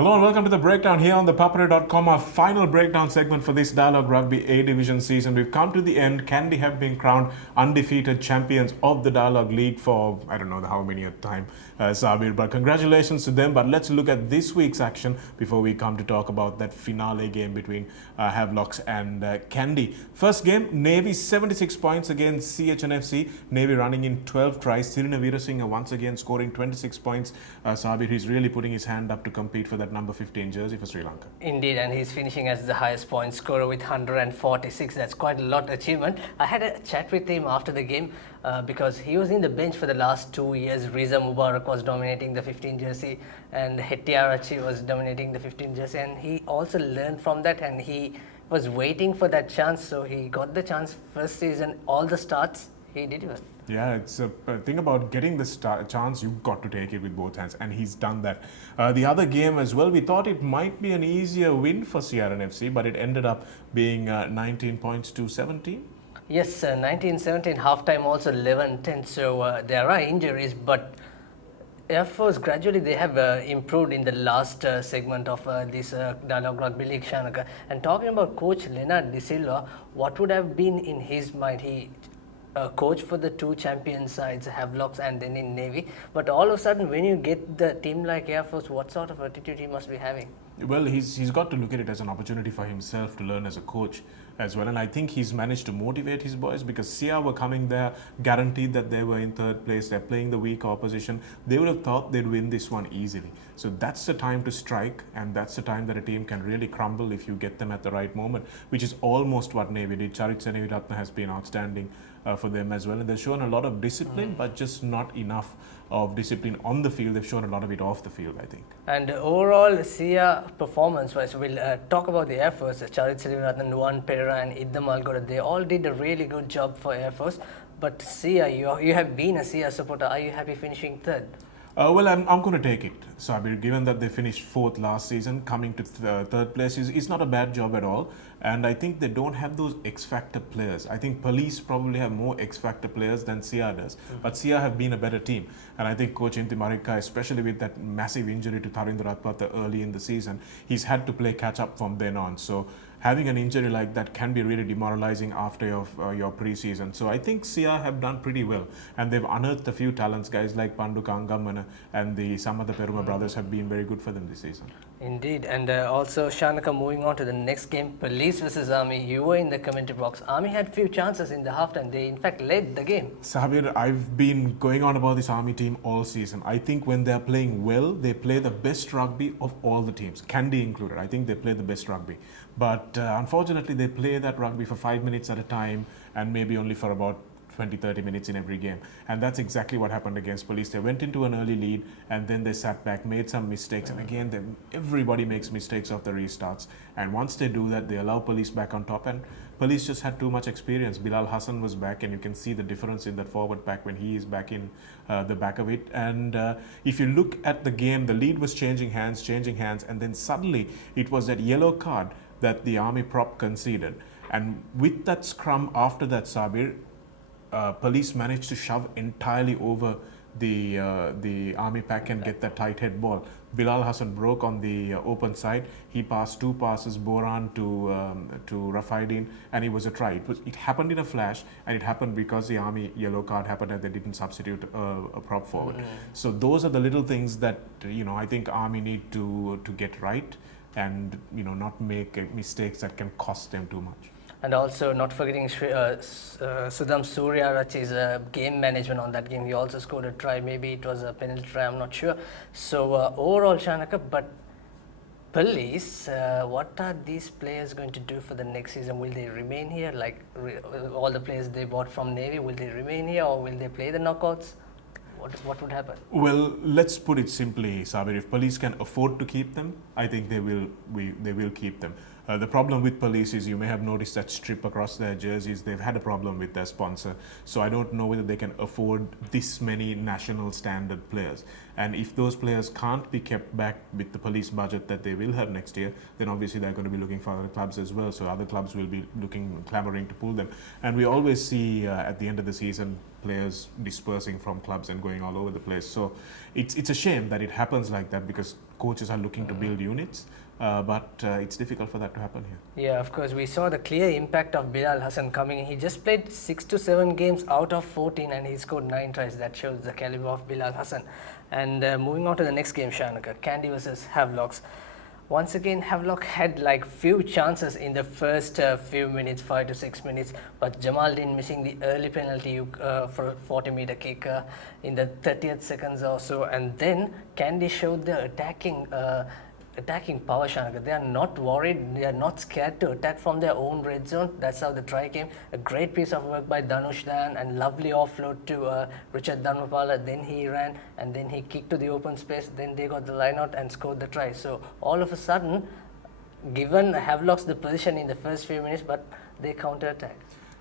Hello and welcome to the breakdown here on ThePapare.com, our final breakdown segment for this Dialogue Rugby A Division season. We've come to the end. Kandy have been crowned undefeated champions of the Dialogue League for, I don't know how many at time, Sabir, but congratulations to them. But let's look at this week's action before we come to talk about that finale game between Havelocks and Kandy. First game, Navy 76 points against CHNFC. Navy running in 12 tries. Sirina Veerasinghe once again scoring 26 points. Sabir, he's really putting his hand up to compete for that number 15 jersey for Sri Lanka. Indeed, and he's finishing as the highest point scorer with 146. That's quite a lot achievement. I had a chat with him after the game because he was in the bench for the last 2 years. Riza Mubarak was dominating the 15 jersey and Hettiarachi was dominating the 15 jersey, and he also learned from that and he was waiting for that chance. So he got the chance first season, all the starts, he did well. Yeah, it's a thing about getting the chance, you've got to take it with both hands, and he's done that. The other game as well, we thought it might be an easier win for CRNFC, but it ended up being 19 points to 17. Yes, 19-17, halftime also 11-10, so there are injuries, but Air Force gradually they have improved in the last segment of this Dialogue Rugby League, Shanaka. And talking about coach Leonard De Silva, what would have been in his mind? He coach for the two champion sides, Havelocks and then in Navy. But all of a sudden, when you get the team like Air Force, what sort of attitude he must be having? Well, he's got to look at it as an opportunity for himself to learn as a coach as well. And I think he's managed to motivate his boys because Sia were coming there, guaranteed that they were in third place. They're playing the weak opposition. They would have thought they'd win this one easily. So that's the time to strike, and that's the time that a team can really crumble if you get them at the right moment, which is almost what Navy did. Charit Seneviratne has been outstanding for them as well, and they've shown a lot of discipline, but just not enough of discipline on the field. They've shown a lot of it off the field, I think. And overall, Sia performance-wise, we'll talk about the Air Force. Charit Seneviratne, Nuwan Pereira and Idda Malgoda, they all did a really good job for Air Force. But Sia, you have been a Sia supporter. Are you happy finishing third? Well, I'm going to take it, Sabir. Given that they finished fourth last season, coming to third place is not a bad job at all. And I think they don't have those X-Factor players. I think Police probably have more X-Factor players than Sia does. But Sia have been a better team. And I think Coach Inti Marika, especially with that massive injury to Tharindra Ratpatha early in the season, he's had to play catch-up from then on. So having an injury like that can be really demoralizing after your pre-season. So I think Sia have done pretty well, and they've unearthed a few talents. Guys like Pandu Kangamana and some of the Peruma brothers have been very good for them this season. Indeed, and also Shanaka, moving on to the next game, Police versus Army. You were in the commentary box. Army had few chances in the halftime. They in fact led the game. Sabir, I've been going on about this Army team all season. I think when they're playing well, they play the best rugby of all the teams, Kandy included. I think they play the best rugby. But unfortunately, they play that rugby for 5 minutes at a time and maybe only for about 20-30 minutes in every game. And that's exactly what happened against Police. They went into an early lead and then they sat back, made some mistakes. And again, everybody makes mistakes of the restarts. And once they do that, they allow Police back on top. And Police just had too much experience. Bilal Hassan was back, and you can see the difference in that forward pack when he is back in the back of it. And if you look at the game, the lead was changing hands. And then suddenly it was that yellow card that the Army prop conceded. And with that scrum after that, Sabir, Police managed to shove entirely over the Army pack and get that tight head ball. Bilal Hassan broke on the open side. He passed 2 passes, Boran to Rafaidin, and it was a try. It happened in a flash, and it happened because the Army yellow card happened and they didn't substitute a prop forward. So those are the little things that I think Army need to get right, and not make mistakes that can cost them too much. And also not forgetting Sudham Suryarachi's game management on that game. He also scored a try. Maybe it was a penalty try, I'm not sure. So overall, Shanaka, but Police, what are these players going to do for the next season? Will they remain here? Like all the players they bought from Navy, will they remain here or will they play the knockouts? What would happen? Well, let's put it simply, Sabir. If Police can afford to keep them, I think they will keep them. The problem with police is you may have noticed that strip across their jerseys. They've had a problem with their sponsor. So I don't know whether they can afford this many national standard players. And if those players can't be kept back with the police budget that they will have next year, then obviously they're going to be looking for other clubs as well. So other clubs will be clamoring to pull them. And we always see at the end of the season players dispersing from clubs and going all over the place. So it's a shame that it happens like that because coaches are looking to build units. But it's difficult for that to happen here. Yeah, of course. We saw the clear impact of Bilal Hassan coming in. He just played 6 to 7 games out of 14 and he scored 9 tries. That shows the caliber of Bilal Hassan. And moving on to the next game, Shanaka, Candy versus Havelocks. Once again, Havelock had like few chances in the first few minutes, 5 to 6 minutes, but Jamaldin missing the early penalty for a 40-meter kick in the 30th seconds or so. And then Candy showed the attacking power, Shanaka. They are not worried, they are not scared to attack from their own red zone. That's how the try came. A great piece of work by Dhanush Dan and lovely offload to Richard Dharmapala. Then he ran and then he kicked to the open space. Then they got the line out and scored the try. So all of a sudden, given Havelocks the position in the first few minutes, but they counter-attack.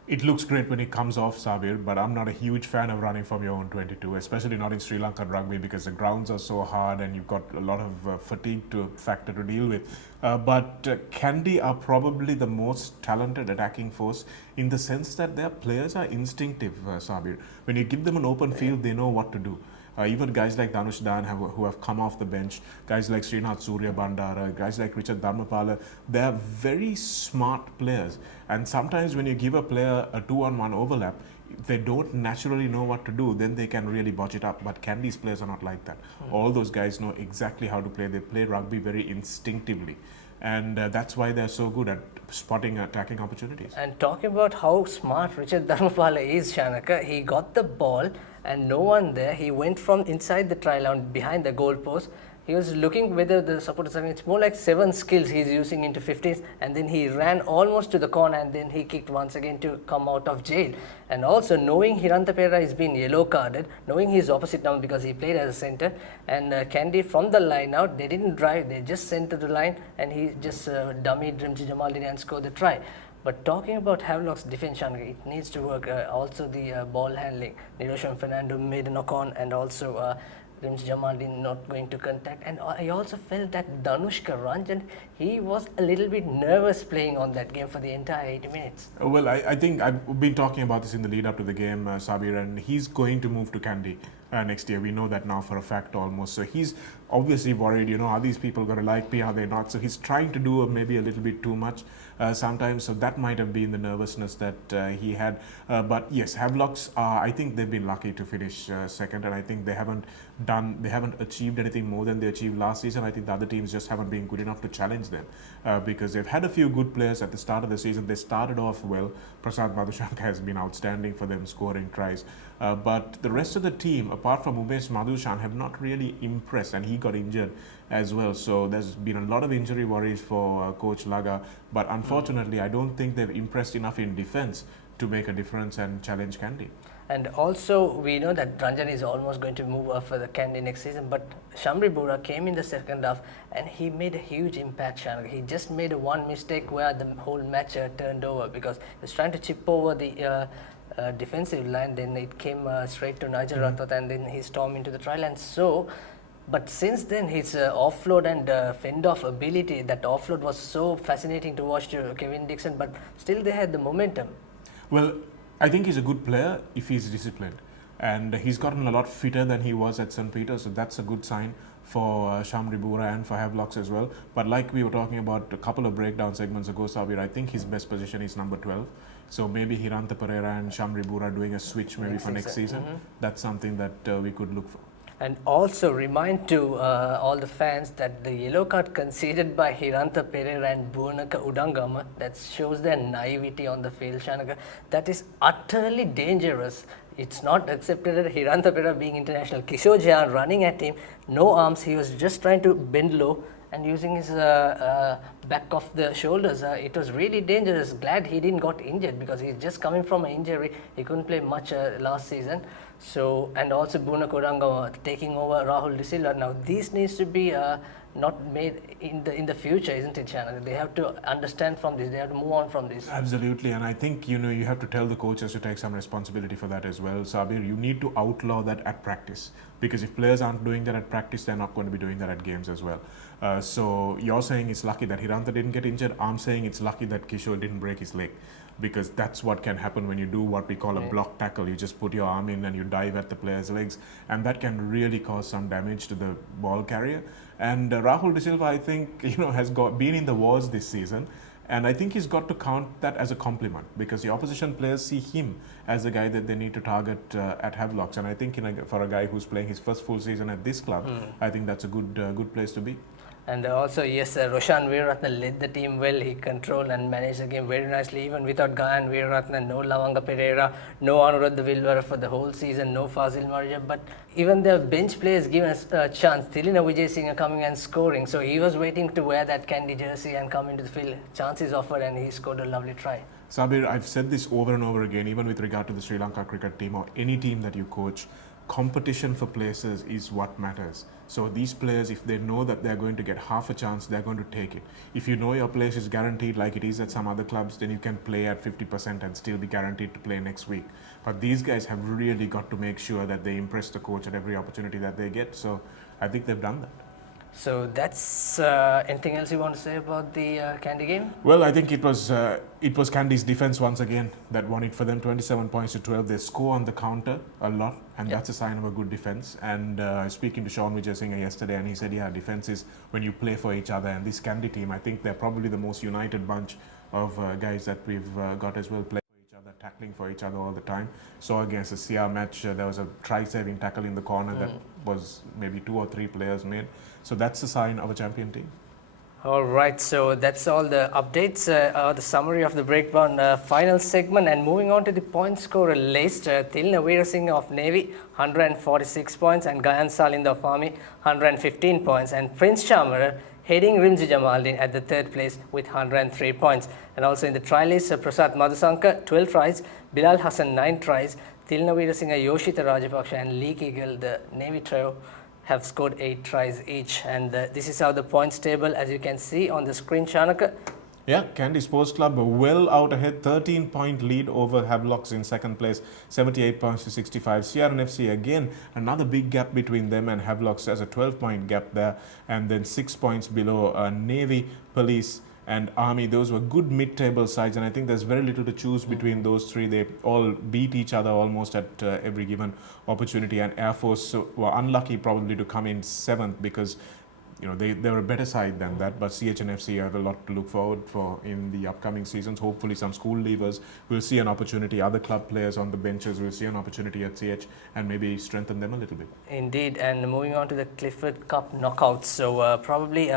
It looks great when it comes off, Sabir, but I'm not a huge fan of running from your own 22, especially not in Sri Lankan rugby because the grounds are so hard and you've got a lot of fatigue factor to deal with. But Kandy are probably the most talented attacking force in the sense that their players are instinctive, Sabir. When you give them an open field, they know what to do. Even guys like Dhanush Dan who have come off the bench, guys like Srinath Surya Bandara, guys like Richard Dharmapala, they are very smart players. And sometimes when you give a player a 2-on-1 overlap, if they don't naturally know what to do, then they can really botch it up. But Candy's players are not like that. All those guys know exactly how to play. They play rugby very instinctively. And that's why they're so good at spotting attacking opportunities. And talking about how smart Richard Dharmapala is, Shanaka, he got the ball and no one there. He went from inside the try line behind the goal post. He was looking whether the supporters are. It's more like 7 skills he's using into 15s, and then he ran almost to the corner and then he kicked once again to come out of jail. And also knowing ThePapare has been yellow carded, knowing his opposite number because he played as a centre, and Candy from the line out, they didn't drive, they just sent to the line and he just dummied Rimchi Jamaldini and scored the try. But talking about Havelock's defense, it needs to work. Also the ball handling. Niroshan Fernando made a knock on, and also Rimchi Jamaldini not going to contact. And I also felt that Dhanushka Ranjan, he was a little bit nervous playing on that game for the entire 80 minutes. Well, I think I've been talking about this in the lead up to the game, Sabir, and he's going to move to Kandy next year. We know that now for a fact almost. So he's obviously worried, are these people going to like me, are they not? So he's trying to do maybe a little bit too much sometimes. So that might have been the nervousness that he had. But yes, Havelocks, I think they've been lucky to finish second, and I think they haven't achieved anything more than they achieved last season. I think the other teams just haven't been good enough to challenge them because they've had a few good players at the start of the season. They started off well. Prasad Madhushanka has been outstanding for them, scoring tries. But the rest of the team, apart from Umesh Madhushan, have not really impressed, and he got injured as well. So there's been a lot of injury worries for Coach Laga. But unfortunately, I don't think they've impressed enough in defense to make a difference and challenge Kandy. And also, we know that Ranjan is almost going to move up for the Kandy next season, but Shamri Bora came in the second half and he made a huge impact, Shanaka. He just made one mistake where the whole match turned over because he was trying to chip over the defensive line, then it came straight to Nigel Rathod and then he stormed into the try line. So, but since then, his offload and fend-off ability, that offload was so fascinating to watch to Kevin Dixon, but still they had the momentum. Well, I think he's a good player if he's disciplined, and he's gotten a lot fitter than he was at St. Peter's, so that's a good sign for Shamri Bora and for Havelocks as well. But like we were talking about a couple of breakdown segments ago, Sabir, I think his best position is number 12. So maybe Hiranta Pereira and Shamri Bora doing a switch maybe for next season. That's something that we could look for. And also remind to all the fans that the yellow card conceded by Hiranta Pereira and Bhuvnaka Udangama, that shows their naivety on the field, Shanaka. That is utterly dangerous. It's not accepted that Hiranta Pereira being international. Kishore Jayan running at him, no arms, he was just trying to bend low and using his back of the shoulders. It was really dangerous. Glad he didn't got injured because he's just coming from an injury. He couldn't play much last season. So, and also Buna Kodanga taking over Rahul De Silva. Now, this needs to be not made in the future, isn't it, Shannon? They have to understand from this. They have to move on from this. Absolutely, and I think you have to tell the coaches to take some responsibility for that as well. Sabir, you need to outlaw that at practice, because if players aren't doing that at practice, they're not going to be doing that at games as well. So you're saying it's lucky that Hiranta didn't get injured. I'm saying it's lucky that Kishore didn't break his leg, because that's what can happen when you do what we call a block tackle. You just put your arm in and you dive at the player's legs, and that can really cause some damage to the ball carrier. And Rahul De Silva, I think, has been in the wars this season, and I think he's got to count that as a compliment, because the opposition players see him as a guy that they need to target at Havelocks. And I think for a guy who's playing his first full season at this club, I think that's a good place to be. And also, yes, Roshan Veeraratne led the team well. He controlled and managed the game very nicely, even without Gayan Veeraratne, no Lavanga Pereira, no Anuradha Vilwara for the whole season, no Fazil Marja. But even the bench players given a chance. Thilina Vijay Singh coming and scoring. So he was waiting to wear that candy jersey and come into the field. Chances offered, and he scored a lovely try. Sabir, I've said this over and over again, even with regard to the Sri Lanka cricket team or any team that you coach, competition for places is what matters. So these players, if they know that they're going to get half a chance, they're going to take it. If you know your place is guaranteed like it is at some other clubs, then you can play at 50% and still be guaranteed to play next week. But these guys have really got to make sure that they impress the coach at every opportunity that they get. So I think they've done that. So that's anything else you want to say about the Candy game? Well, I think it was Candy's defense once again that won it for them, 27 points to 12. They score on the counter a lot, and that's a sign of a good defense. And I was speaking to Sean Vijay Singh yesterday, and he said, defense is when you play for each other. And this Candy team, I think they're probably the most united bunch of guys that we've got as well, playing for each other, tackling for each other all the time. So against the CR match, there was a try-saving tackle in the corner that was maybe 2 or 3 players made. So that's the sign of a champion team. All right, so that's all the updates, the summary of the breakdown final segment. And moving on to the point scorer list, Thilina Veerasinghe of Navy, 146 points, and Gayan Salinda of Army, 115 points, and Prince Chamara heading Rimji Jamaldin at the 3rd place with 103 points. And also in the try list, Prasad Madhusanka, 12 tries, Bilal Hassan, 9 tries, Thilina Veerasinghe, Yoshita Rajapaksha, and Lee Kegel, the Navy trio, have scored 8 tries each. And this is how the points table, as you can see on the screen, Shanaka. Yeah, Candy Sports Club well out ahead, 13-point lead over Havelocks in 2nd place, 78 points to 65. CRNFC again, another big gap between them and Havelocks, as a 12-point gap there, and then 6 points below Navy, Police and Army. Those were good mid-table sides, and I think there's very little to choose between those three. They all beat each other almost at every given opportunity, and Air Force were unlucky probably to come in 7th, because they were a better side than that. But CHNFC have a lot to look forward for in the upcoming seasons. Hopefully some school leavers will see an opportunity. Other club players on the benches will see an opportunity at CH and maybe strengthen them a little bit. Indeed. And moving on to the Clifford Cup knockouts. So probably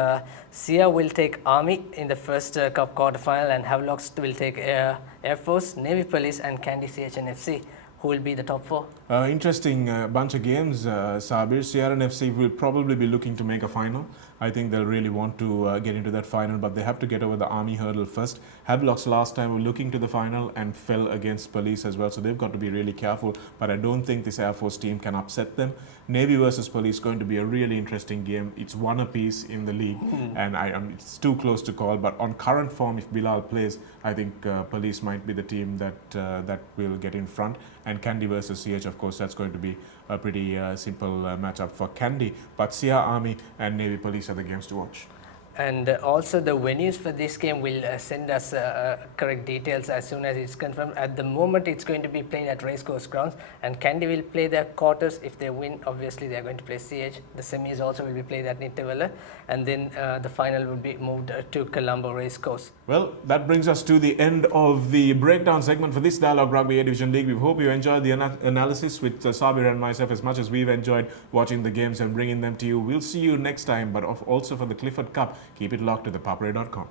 Sia will take Army in the first Cup quarterfinal, and Havelocks will take Air Force, Navy Police, and Candy CHNFC. Who will be the top 4? Interesting bunch of games, Sabir. CRNFC will probably be looking to make a final. I think they'll really want to get into that final, but they have to get over the Army hurdle first. Havelocks last time were looking to the final and fell against Police as well, so they've got to be really careful. But I don't think this Air Force team can upset them. Navy versus Police is going to be a really interesting game. It's one apiece in the league, and it's too close to call. But on current form, if Bilal plays, I think Police might be the team that will get in front. And Candy versus CH, of course, that's going to be a pretty simple matchup for Candy. But CR Army and Navy Police are the games to watch. And also the venues for this game will send us correct details as soon as it's confirmed. At the moment, it's going to be played at Racecourse Grounds, and Candy will play their quarters. If they win, obviously they are going to play CH. The semis also will be played at Nittavella, and then the final will be moved to Colombo Racecourse. Well, that brings us to the end of the breakdown segment for this Dialogue Rugby A Division League. We hope you enjoyed the analysis with Sabir and myself as much as we've enjoyed watching the games and bringing them to you. We'll see you next time, but also for the Clifford Cup, keep it locked to thepapare.com.